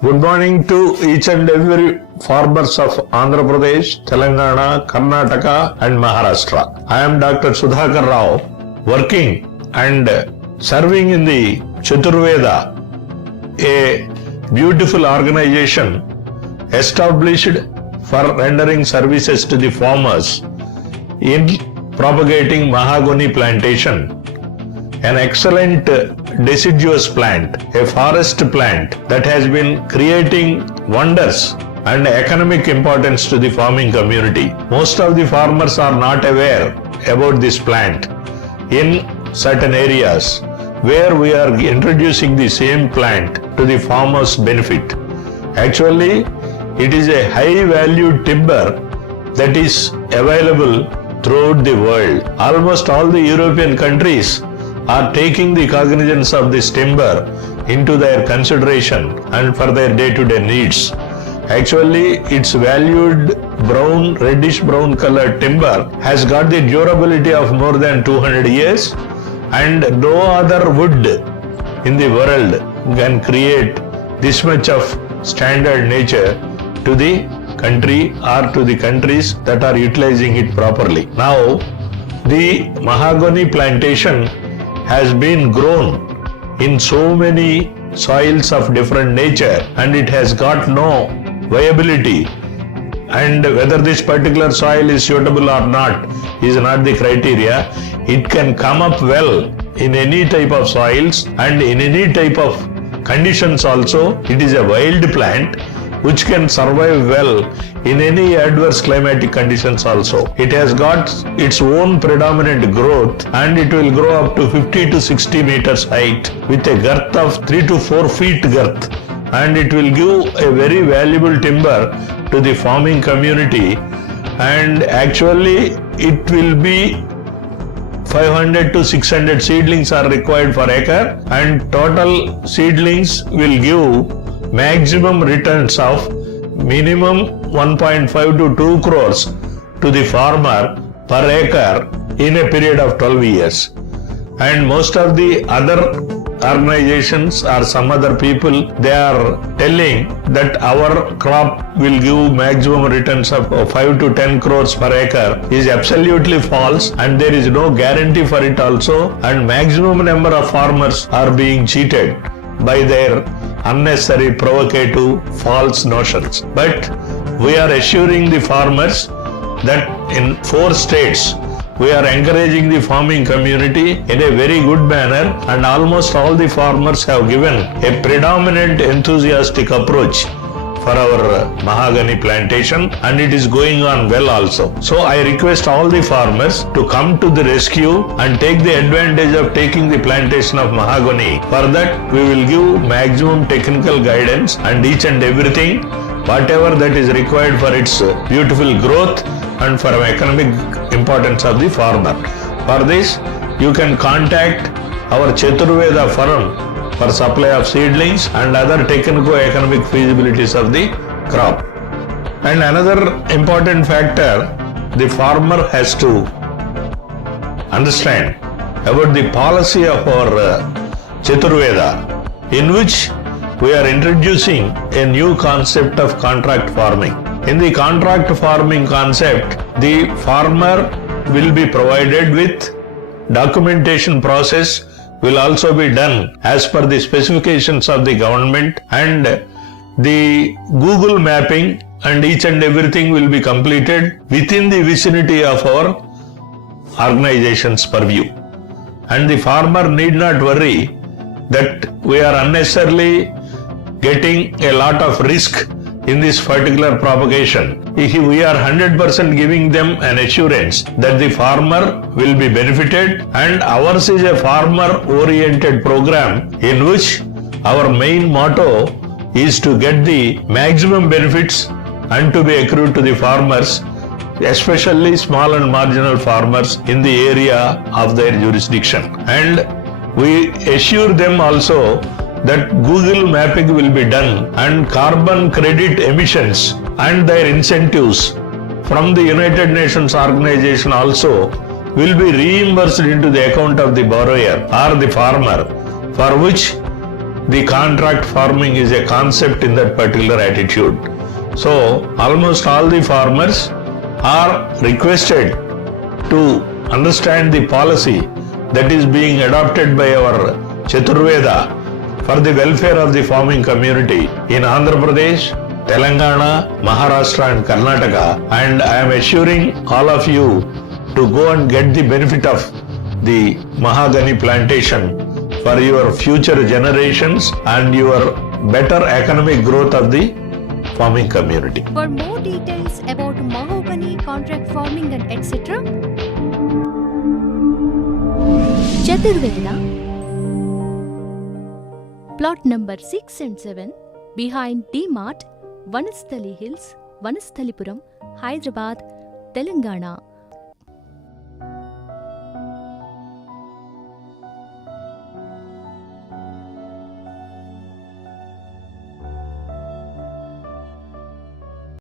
Good morning to each and every farmers of Andhra Pradesh, Telangana, Karnataka and Maharashtra. I am Dr. Sudhakar Rao, working and serving in the Chaturveda, a beautiful organization established for rendering services to the farmers in propagating mahogany plantation, an excellent deciduous plant, a forest plant that has been creating wonders and economic importance to the farming community. Most of the farmers are not aware about this plant in certain areas where we are introducing the same plant to the farmers' benefit. Actually, it is a high valued timber that is available throughout the world. Almost all the European countries are taking the cognizance of this timber into their consideration and for their day-to-day needs. Actually, its valued brown, reddish brown colored timber has got the durability of more than 200 years, and no other wood in the world can create this much of standard nature to the country or to the countries that are utilizing it properly. Now, the mahogany plantation has been grown in so many soils of different nature and it has got no viability, and whether this particular soil is suitable or not is not the criteria. It can come up well in any type of soils and in any type of conditions also. It is a wild plant which can survive well in any adverse climatic conditions also. It has got its own predominant growth and it will grow up to 50 to 60 meters height with a girth of 3 to 4 feet girth, and it will give a very valuable timber to the farming community, and actually it will be 500 to 600 seedlings are required per acre, and total seedlings will give maximum returns of minimum 1.5 to 2 crores to the farmer per acre in a period of 12 years. And most of the other organizations or some other people, they are telling that our crop will give maximum returns of 5 to 10 crores per acre is absolutely false, and there is no guarantee for it also, and maximum number of farmers are being cheated by their unnecessary provocative false notions. But we are assuring the farmers that in 4 states we are encouraging the farming community in a very good manner, and almost all the farmers have given a predominant enthusiastic approach for our mahogany plantation, and it is going on well also. So I request all the farmers to come to the rescue and take the advantage of taking the plantation of mahogany. For that, we will give maximum technical guidance and each and everything, whatever that is required for its beautiful growth and for economic importance of the farmer. For this, you can contact our Chaturveda firm for supply of seedlings and other technico-economic feasibilities of the crop. And another important factor, the farmer has to understand about the policy of our Chaturveda, in which we are introducing a new concept of contract farming. In the contract farming concept, the farmer will be provided with documentation process will also be done as per the specifications of the government, and the Google mapping and each and everything will be completed within the vicinity of our organization's purview. And the farmer need not worry that we are unnecessarily getting a lot of risk in this particular propagation. We are 100% giving them an assurance that the farmer will be benefited, and ours is a farmer-oriented program in which our main motto is to get the maximum benefits and to be accrued to the farmers, especially small and marginal farmers in the area of their jurisdiction. And we assure them also that Google mapping will be done, and carbon credit emissions and their incentives from the United Nations organization also will be reimbursed into the account of the borrower or the farmer, for which the contract farming is a concept in that particular attitude. So almost all the farmers are requested to understand the policy that is being adopted by our Chaturveda for the welfare of the farming community in Andhra Pradesh, Telangana, Maharashtra and Karnataka, and I am assuring all of you to go and get the benefit of the mahogany plantation for your future generations and your better economic growth of the farming community. For more details about mahogany, contract farming and etc., Chaturveda, plot number 6 and 7, behind D-Mart, Vanasthali Hills, Vanasthalipuram, Hyderabad, Telangana.